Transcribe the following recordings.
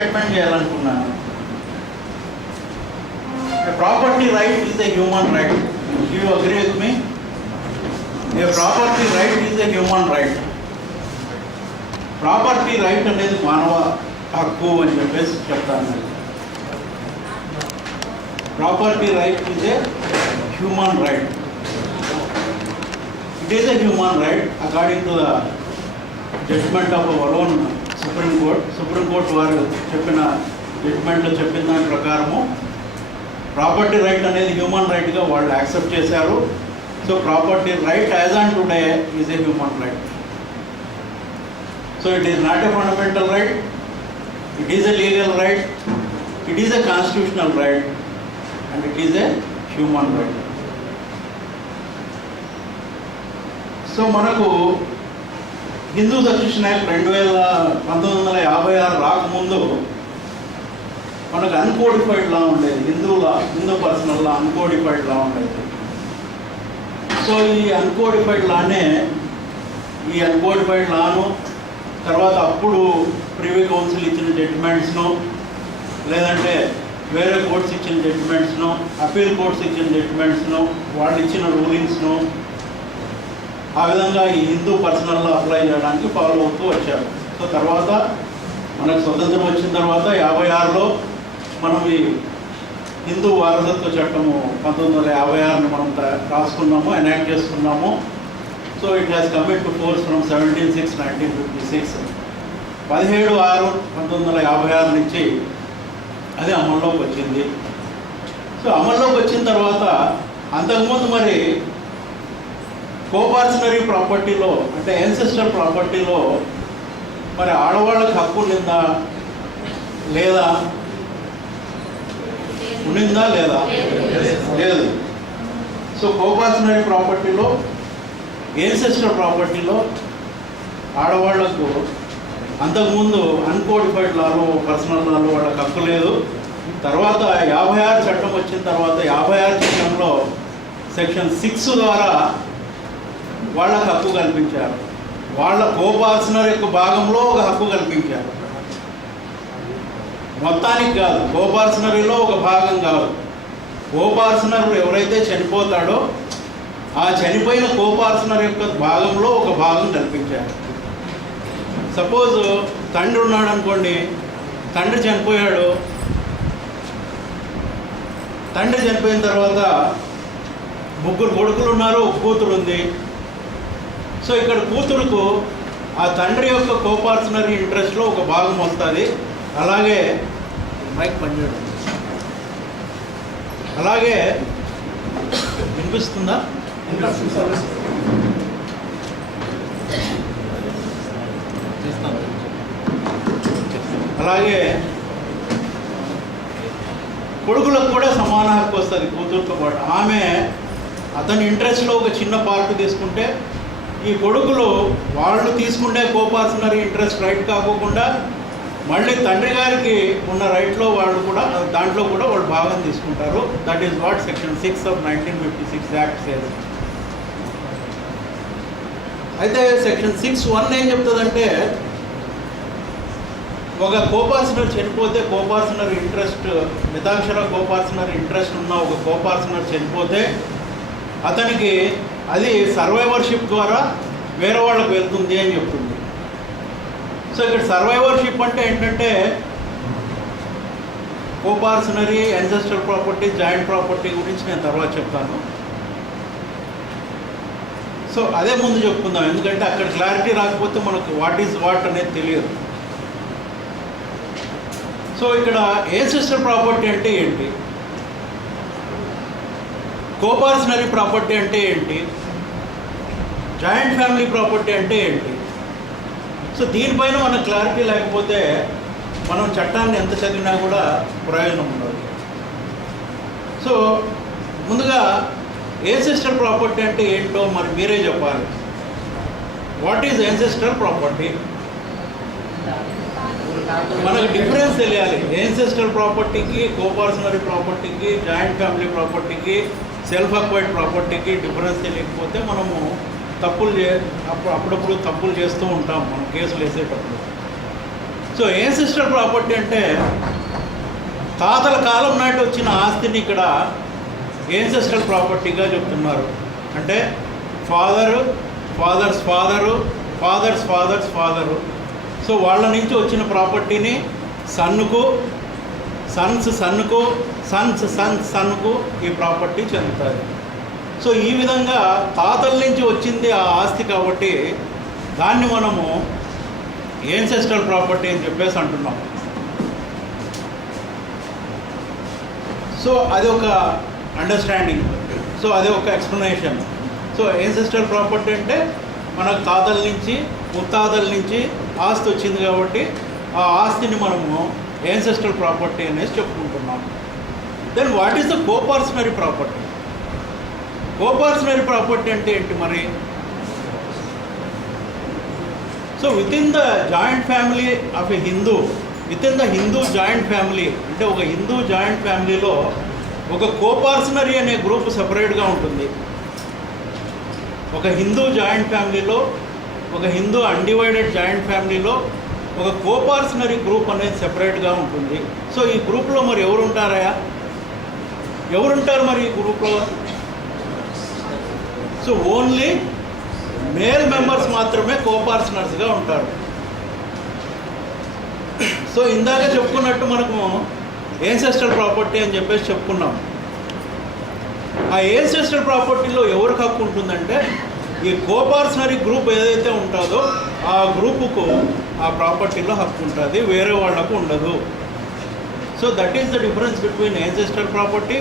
Statement చేయాలనుకున్నాను. Property right is a human right. You agree with me? A property right is a human right. Property right అనేది మానవ హక్కు అని చెప్పేసి చెప్తాను. Property right is a human right. It is a human right according to the judgement of our own Supreme Court వారు చెప్పిన జడ్జ్మెంట్లో చెప్పిన దాని ప్రకారము ప్రాపర్టీ రైట్ అనేది హ్యూమన్ రైట్గా వాళ్ళు యాక్సెప్ట్ చేశారు. So property right as on today is a human right. So it is not a fundamental right, it is a legal right, it is a constitutional right and it is a human right. So మనకు Hindu succession act 1956 రాకముందు మనకు అన్కోడిఫైడ్ లా ఉండేది. Hindu personal లా అన్కోడిఫైడ్ లా ఉండేది. So ఈ అన్కోడిఫైడ్ లాను తర్వాత అప్పుడు privy council ఇచ్చిన జడ్జిమెంట్స్ను లేదంటే వేరే కోర్ట్స్ ఇచ్చిన జడ్జిమెంట్స్ను అపీల్ కోర్ట్స్ ఇచ్చిన జడ్జిమెంట్స్ను వాళ్ళు ఇచ్చిన రూలింగ్స్ను ఆ విధంగా ఈ హిందూ పర్సనల్లో అప్లై చేయడానికి ఫాలో అవుతూ వచ్చారు. సో తర్వాత మనకు స్వతంత్రం వచ్చిన తర్వాత 56లో మనం ఈ హిందూ వారసత్వ చట్టము 1956ని మనం రాసుకున్నాము, ఎనాక్ట్ చేసుకున్నాము. So it has commit to force from 17/6/1956. 17/6/1956 నుంచి అది అమల్లోకి వచ్చింది. సో అమల్లోకి వచ్చిన తర్వాత అంతకుముందు మరి కోపార్షనరీ ప్రాపర్టీలో అంటే యాన్సెస్టర్ ప్రాపర్టీలో మరి ఆడవాళ్ళకి హక్కు ఉండిందా లేదా? ఉండిందా లేదా? లేదు. సో కోపార్షనరీ ప్రాపర్టీలో యాన్సెస్టర్ ప్రాపర్టీలో ఆడవాళ్లకు అంతకుముందు అన్కోడిఫైడ్ లాలో పర్సనల్ లాలో వాళ్ళకి హక్కు లేదు. తర్వాత 56 చట్టం వచ్చిన తర్వాత 56 చట్టంలో సెక్షన్ 6 ద్వారా వాళ్ళకు హక్కు కల్పించారు. వాళ్ళ కోపార్షనర్ యొక్క భాగంలో ఒక హక్కు కల్పించారు. మొత్తానికి కాదు, కోపార్షనరీలో ఒక భాగం కాదు. కోపార్షనర్ ఎవరైతే చనిపోతాడో ఆ చనిపోయిన కోపార్షనర్ యొక్క భాగంలో ఒక భాగం కల్పించారు. సపోజ్ తండ్రి ఉన్నాడు అనుకోండి, తండ్రి చనిపోయాడు. తండ్రి చనిపోయిన తర్వాత 3 కొడుకులు ఉన్నారు, ఒక కూతురు ఉంది. సో ఇక్కడ కూతురుకు ఆ తండ్రి యొక్క కోపార్షనరీ ఇంట్రెస్ట్లో ఒక భాగం వస్తుంది. అలాగే మైక్ పనిచేయడం అలాగే వినిపిస్తుందా? అలాగే కొడుకులకు కూడా సమాన హక్కు వస్తుంది కూతురుతో పాటు. ఆమె అతని ఇంట్రెస్ట్లో ఒక చిన్న పార్ట్ తీసుకుంటే ఈ కొడుకులు వాళ్ళు తీసుకుంటే కోపార్షనరీ ఇంట్రెస్ట్ రైట్ కాకోకుండా మళ్ళీ తండ్రి గారికి ఉన్న రైట్లో వాళ్ళు కూడా దాంట్లో కూడా వాళ్ళు భాగం తీసుకుంటారు. That is what section 6 of 1956 act says. అయితే సెక్షన్ 6(1) ఏం చెప్తుందంటే ఒక కోపార్షనర్ చనిపోతే కోపార్షనర్ ఇంట్రెస్ట్ మితాక్షర కోపార్షనర్ ఇంట్రెస్ట్ ఉన్న ఒక కోపార్షనర్ చనిపోతే అతనికి అది సర్వైవర్షిప్ ద్వారా వేరే వాళ్ళకి వెళ్తుంది అని చెప్తుంది. సో ఇక్కడ సర్వైవర్షిప్ అంటే ఏంటంటే కోపార్షనరీ, యాన్సెస్ట్రల్ ప్రాపర్టీ, జాయింట్ ప్రాపర్టీ గురించి నేను తర్వాత చెప్తాను. సో అదే ముందు చెప్పుకుందాం, ఎందుకంటే అక్కడ క్లారిటీ రాకపోతే మనకు వాట్ ఈజ్ వాట్ అనేది తెలియదు. సో ఇక్కడ యాన్సెస్ట్రల్ ప్రాపర్టీ అంటే ఏంటి, కోపార్షనరీ ప్రాపర్టీ అంటే ఏంటి, జాయింట్ ఫ్యామిలీ ప్రాపర్టీ అంటే ఏంటి? సో దీనిపైన మనకు క్లారిటీ లేకపోతే మనం చట్టాన్ని ఎంత చదివినా కూడా ప్రయోజనం ఉండదు. సో ముందుగా యాన్సెస్ట్రల్ ప్రాపర్టీ అంటే ఏంటో మరి మీరే చెప్పాలి. What is ancestral property? మనకు డిఫరెన్స్ తెలియాలి. యాన్సెస్ట్రల్ ప్రాపర్టీకి, కోపార్షనరీ ప్రాపర్టీకి, జాయింట్ ఫ్యామిలీ ప్రాపర్టీకి, సెల్ఫ్ అక్వైర్డ్ ప్రాపర్టీకి డిఫరెన్స్ తెలియకపోతే మనము అప్పుడప్పుడు తప్పులు చేస్తూ ఉంటాం మనం కేసులు వేసేటప్పుడు. సో ఏన్సెస్ట్రల్ ప్రాపర్టీ అంటే తాతల కాలం నాటి వచ్చిన ఆస్తిని ఇక్కడ ఏన్సెస్ట్రల్ ప్రాపర్టీగా చెప్తున్నారు. అంటే father, fathers father, fathers fathers father, so వాళ్ళ నుంచి వచ్చిన ప్రాపర్టీని సన్నుకు, సన్స్ సన్నుకు, సన్స్ సన్స్ సన్నుకు ఈ ప్రాపర్టీ చెందుతుంది. సో ఈ విధంగా తాతల నుంచి వచ్చింది ఆ ఆస్తి కాబట్టి దాన్ని మనము ఏన్సెస్ట్రల్ ప్రాపర్టీ అని చెప్పేసి అంటున్నాం. సో అది ఒక అండర్స్టాండింగ్, సో అది ఒక ఎక్స్ప్లెనేషన్. సో ఏన్సెస్ట్రల్ ప్రాపర్టీ అంటే మనకు తాతల నుంచి ముత్తాతల నుంచి ఆస్తి వచ్చింది కాబట్టి ఆ ఆస్తిని మనము ఏన్సెస్ట్రల్ ప్రాపర్టీ అనేసి చెప్పుకుంటున్నాం. Then what is the coparcenary property? Coparcenary property అంటే ఏంటి మరి? So within the joint family of a Hindu, within the Hindu joint family, అంటే ఒక హిందూ జాయింట్ ఫ్యామిలీలో ఒక కోపర్సనరీ అనే గ్రూప్ సపరేట్గా ఉంటుంది. ఒక హిందూ జాయింట్ ఫ్యామిలీలో, ఒక హిందూ అన్డివైడెడ్ జాయింట్ ఫ్యామిలీలో ఒక కోపర్సనరీ గ్రూప్ అనేది సెపరేట్గా ఉంటుంది. సో ఈ గ్రూప్లో మరి ఎవరు ఉంటారా? ఎవరుంటారు మరి ఈ గ్రూప్లో? సో ఓన్లీ మేల్ మెంబర్స్ మాత్రమే కోపర్సనర్స్గా ఉంటారు. సో ఇందాక చెప్పుకున్నట్టు మనము ఏన్సెస్ట్రల్ ప్రాపర్టీ అని చెప్పేసి చెప్పుకున్నాం. ఆ ఏన్సెస్ట్రల్ ప్రాపర్టీలో ఎవరికి హక్కు ఉంటుందంటే ఈ కోపర్సనరీ గ్రూప్ ఏదైతే ఉంటుందో ఆ గ్రూపుకు ఆ ప్రాపర్టీలో హక్కు ఉంటుంది, వేరే వాళ్లకు ఉండదు. So that is the difference between ancestral property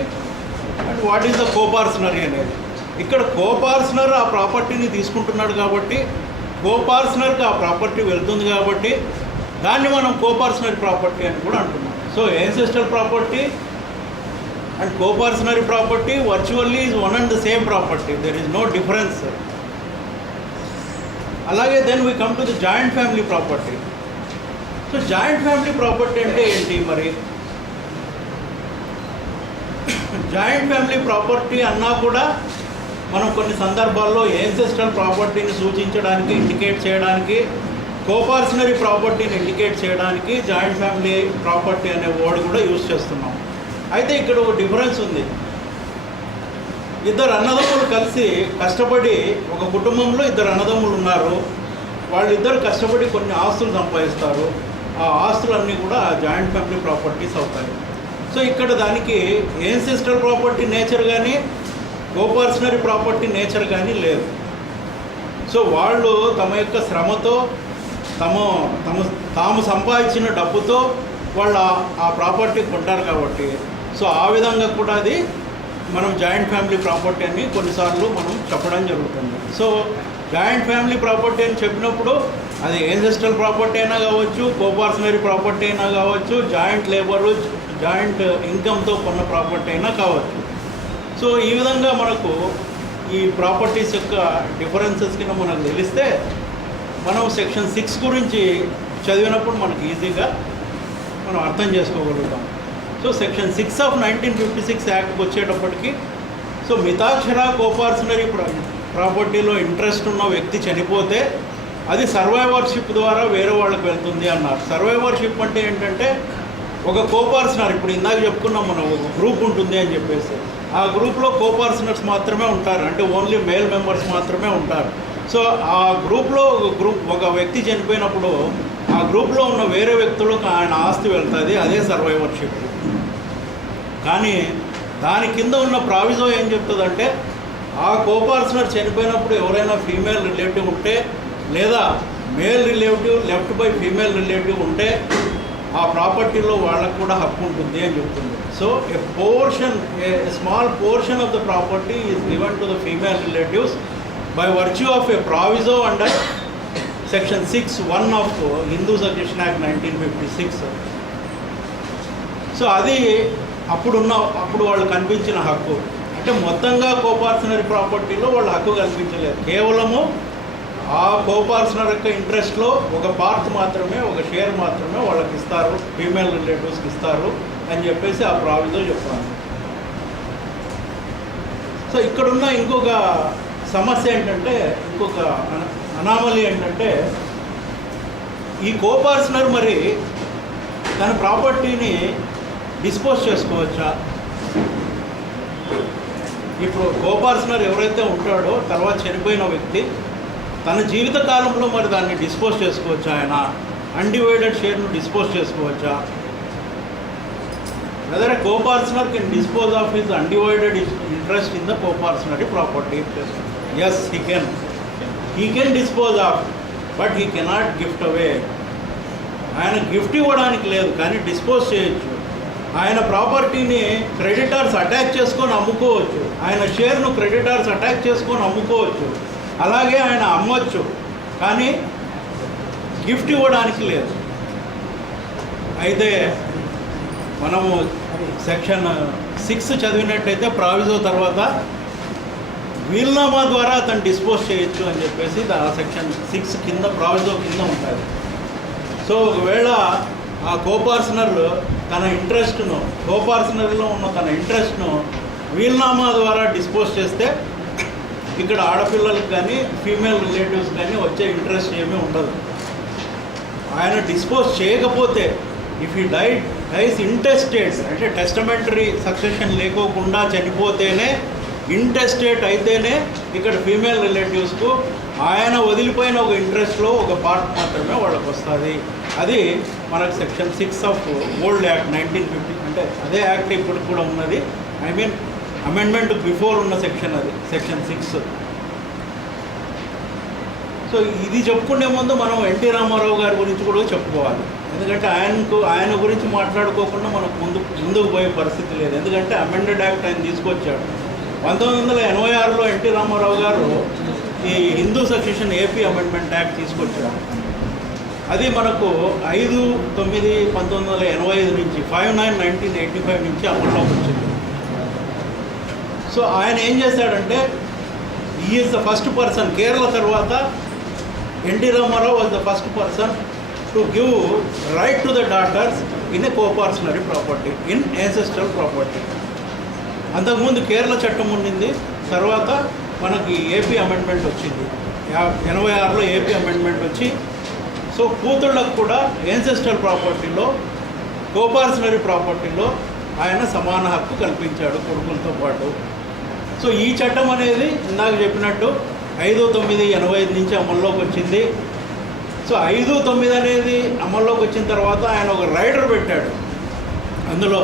and what is the coparcenary అనేది. ఇక్కడ కోపర్సనర్ ఆ ప్రాపర్టీని తీసుకుంటున్నాడు కాబట్టి, కోపర్సనర్కి ఆ ప్రాపర్టీ వెళ్తుంది కాబట్టి దాన్ని మనం కోపర్సనరీ ప్రాపర్టీ అని కూడా అంటున్నాం. So ancestral property and coparcenary property virtually is one and the same property, there is no difference. అలాగే then we come to the joint family property. So joint family property అంటే ఏంటి మరి? జాయింట్ ఫ్యామిలీ ప్రాపర్టీ అన్నా కూడా మనం కొన్ని సందర్భాల్లో ఏన్సెస్ట్రల్ ప్రాపర్టీని సూచించడానికి, ఇండికేట్ చేయడానికి, కోపర్సనరీ ప్రాపర్టీని ఇండికేట్ చేయడానికి జాయింట్ ఫ్యామిలీ ప్రాపర్టీ అనే వర్డ్ కూడా యూజ్ చేస్తున్నాం. అయితే ఇక్కడ ఒక డిఫరెన్స్ ఉంది. ఇద్దరు అన్నదమ్ములు కలిసి కష్టపడి, ఒక కుటుంబంలో ఇద్దరు అన్నదమ్ములు ఉన్నారు, వాళ్ళిద్దరు కష్టపడి కొన్ని ఆస్తులు సంపాదిస్తారు. ఆ ఆస్తులన్నీ కూడా జాయింట్ ఫ్యామిలీ ప్రాపర్టీస్ అవుతాయి. సో ఇక్కడ దానికి ఏన్సెస్ట్రల్ ప్రాపర్టీ నేచర్ కానీ కోపర్సనరీ ప్రాపర్టీ నేచర్ కానీ లేదు. సో వాళ్ళు తమ యొక్క శ్రమతో తాము సంపాదించిన డబ్బుతో వాళ్ళు ఆ ప్రాపర్టీ కొంటారు కాబట్టి, సో ఆ విధంగా కూడా అది మనం జాయింట్ ఫ్యామిలీ ప్రాపర్టీ అని కొన్నిసార్లు మనం చెప్పడం జరుగుతుంది. సో జాయింట్ ఫ్యామిలీ ప్రాపర్టీ అని చెప్పినప్పుడు అది ఏన్సెస్ట్రల్ ప్రాపర్టీ అయినా కావచ్చు, కోపర్సనరీ ప్రాపర్టీ అయినా కావచ్చు, జాయింట్ లేబరు, జాయింట్ ఇన్కమ్తో కొన్న ప్రాపర్టీ అయినా కావచ్చు. సో ఈ విధంగా మనకు ఈ ప్రాపర్టీస్ యొక్క డిఫరెన్సెస్ కింద మనకు తెలిస్తే మనం సెక్షన్ 6 గురించి చదివినప్పుడు మనకు ఈజీగా మనం అర్థం చేసుకోగలుగుతాం. సో సెక్షన్ 6 ఆఫ్ 1956 యాక్ట్కి వచ్చేటప్పటికి, సో మితాక్షర కోపర్సనరీ ప్రాపర్టీలో ఇంట్రెస్ట్ ఉన్న వ్యక్తి చనిపోతే అది సర్వైవర్షిప్ ద్వారా వేరే వాళ్ళకి వెళ్తుంది అన్నారు. సర్వైవర్షిప్ అంటే ఏంటంటే ఒక కోపర్సనర్, ఇప్పుడు ఇందాక చెప్పుకున్నాం మనం, ఒక గ్రూప్ ఉంటుంది అని చెప్పేసి, ఆ గ్రూప్లో కోపర్సనర్స్ మాత్రమే ఉంటారు, అంటే ఓన్లీ మేల్ మెంబర్స్ మాత్రమే ఉంటారు. సో ఆ గ్రూప్లో ఒక వ్యక్తి చనిపోయినప్పుడు ఆ గ్రూప్లో ఉన్న వేరే వ్యక్తులకు ఆయన ఆస్తి వెళ్తుంది, అదే సర్వైవర్షిప్. కానీ దాని కింద ఉన్న ప్రావిజో ఏం చెప్తుందంటే ఆ కోపర్సనర్ చనిపోయినప్పుడు ఎవరైనా ఫీమేల్ రిలేటివ్ ఉంటే లేదా male relative left by female relative ఉంటే ఆ ప్రాపర్టీలో వాళ్ళకు కూడా హక్కు ఉంటుంది అని చెప్తుంది. So a small portion of the property is given to the female relatives by virtue of a proviso under section 6(1) of Hindu succession act 1956. సో అది అప్పుడు వాళ్ళు కల్పించిన హక్కు. అంటే మొత్తంగా కోపర్సనరీ ప్రాపర్టీలో వాళ్ళు హక్కు కల్పించలేదు, కేవలము ఆ కోపర్సనర్ యొక్క ఇంట్రెస్ట్లో ఒక పార్ట్ మాత్రమే, ఒక షేర్ మాత్రమే వాళ్ళకి ఇస్తారు, ఫీమేల్ రిలేటివ్స్కి ఇస్తారు అని చెప్పేసి ఆ ప్రావిజో చెప్పాను. సో ఇక్కడున్న ఇంకొక సమస్య ఏంటంటే, ఇంకొక అనామలీ ఏంటంటే, ఈ కోపార్సనర్ మరి తన ప్రాపర్టీని డిస్పోజ్ చేసుకోవచ్చా? ఇప్పుడు కోపార్సనర్ ఎవరైతే ఉంటాడో తర్వాత చనిపోయిన వ్యక్తి తన జీవిత కాలంలో మరి దాన్ని డిస్పోజ్ చేసుకోవచ్చా? ఆయన అన్డివైడెడ్ షేర్ను డిస్పోజ్ చేసుకోవచ్చా? Whether a coparcener can dispose of his undivided interest in the coparcenary property? Yes, he can dispose of, but he cannot gift away. ఆయన గిఫ్ట్ ఇవ్వడానికి లేదు, కానీ డిస్పోజ్ చేయొచ్చు. ఆయన ప్రాపర్టీని క్రెడిటర్స్ అటాక్ చేసుకొని అమ్ముకోవచ్చు, ఆయన షేర్ను క్రెడిటర్స్ అటాక్ చేసుకొని అమ్ముకోవచ్చు, అలాగే ఆయన అమ్మవచ్చు, కానీ గిఫ్ట్ ఇవ్వడానికి లేదు. అయితే మనము సెక్షన్ 6 చదివినట్టయితే ప్రావిజో తర్వాత వీల్నామా ద్వారా అతను డిస్పోజ్ చేయొచ్చు అని చెప్పేసి సెక్షన్ 6 కింద ప్రావిజో కింద ఉంటుంది. సో ఒకవేళ ఆ కోపార్సనర్ తన ఇంట్రెస్ట్ను, కోపార్సనర్లో ఉన్న తన ఇంట్రెస్ట్ను వీల్నామా ద్వారా డిస్పోజ్ చేస్తే ఇక్కడ ఆడపిల్లలకు కానీ ఫీమేల్ రిలేటివ్స్ కానీ వచ్చే ఇంట్రెస్ట్ ఏమీ ఉండదు. ఆయన డిస్పోజ్ చేయకపోతే, ఇఫ్ ఈ డైస్ ఇంటెస్టేట్, అంటే టెస్టమెంటరీ సక్సెషన్ లేకోకుండా చనిపోతేనే, ఇంటెస్టేట్ అయితేనే ఇక్కడ ఫీమేల్ రిలేటివ్స్కు ఆయన వదిలిపోయిన ఒక ఇంట్రెస్ట్లో ఒక పార్ట్ మాత్రమే వాళ్ళకు వస్తుంది. అది మనకు సెక్షన్ 6 ఆఫ్ ఓల్డ్ యాక్ట్ 1950, అంటే అదే యాక్ట్ ఇప్పటికి కూడా ఉన్నది. ఐ మీన్ అమెండ్మెంట్ బిఫోర్ ఉన్న సెక్షన్, అది సెక్షన్ 6. సో ఇది చెప్పుకునే ముందు మనం ఎన్టీ రామారావు గారి గురించి కూడా చెప్పుకోవాలి. ఎందుకంటే ఆయన గురించి మాట్లాడుకోకుండా మనకు ముందుకు పోయే పరిస్థితి లేదు. ఎందుకంటే అమెండెడ్ యాక్ట్ ఆయన తీసుకొచ్చాడు. 1986లో ఎన్టీ రామారావు గారు ఈ Hindu succession AP amendment act తీసుకొచ్చాడు. అది మనకు 5/9/1985 నుంచి 5/9/1985 నుంచి అమల్లోకి వచ్చింది. సో ఆయన ఏం చేశాడంటే, is the first person, Kerala తర్వాత NT Rama Rao was the first person to give right to the daughters in a coparcenary property, in ancestral property. అంతకుముందు కేరళ చట్టం ఉండింది, తర్వాత మనకి ఏపీ అమెండ్మెంట్ వచ్చింది. 86లో ఏపీ అమెండ్మెంట్ వచ్చి, సో కూతుళ్ళకు కూడా యాన్సెస్ట్రల్ ప్రాపర్టీలో, కోపార్సనరీ ప్రాపర్టీలో ఆయన సమాన హక్కు కల్పించాడు కొడుకులతో పాటు. సో ఈ చట్టం అనేది ఇందాక చెప్పినట్టు 5/9/85 నుంచి అమల్లోకి వచ్చింది. సో 5/9 అనేది అమల్లోకి వచ్చిన తర్వాత ఆయన ఒక రైడర్ పెట్టాడు. అందులో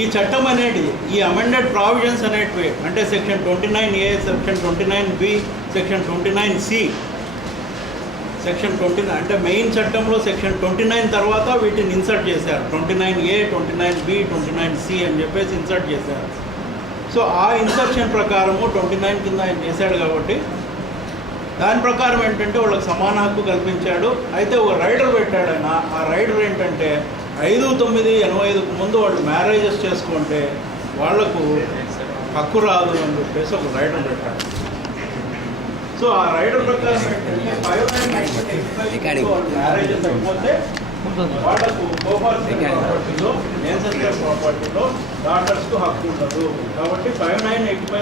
ఈ చట్టం అనేది, ఈ అమెండెడ్ ప్రావిజన్స్ అనేటివి, అంటే section 29A, section 29B, section 29C, section 29, అంటే మెయిన్ చట్టంలో సెక్షన్ 29 తర్వాత వీటిని ఇన్సర్ట్ చేశారు. 29A, 29B, 29C అని చెప్పేసి ఇన్సర్ట్ చేశారు. సో ఆ ఇన్సర్షన్ ప్రకారము 29 కింద ఆయన చేశాడు కాబట్టి దాని ప్రకారం ఏంటంటే వాళ్ళకి సమాన హక్కు కల్పించాడు. అయితే ఒక రైడర్ పెట్టాడు ఆయన. ఆ రైడర్ ఏంటంటే 5/9/85కు ముందు వాళ్ళు మ్యారేజెస్ చేసుకుంటే వాళ్లకు హక్కు రాదు అని చెప్పేసి ఒక రైడర్ పెట్టాడు. సో ఆ రైడర్ ప్రకారం ఏంటంటే 5/9/85 మ్యారేజెస్ అయిపోతే వాళ్లకు కోపార్సనరీ ప్రాపర్టీలో, యాన్సెస్ట్రల్ ప్రాపర్టీలో డాటర్స్కు హక్కు ఉండదు. కాబట్టి 5/9/85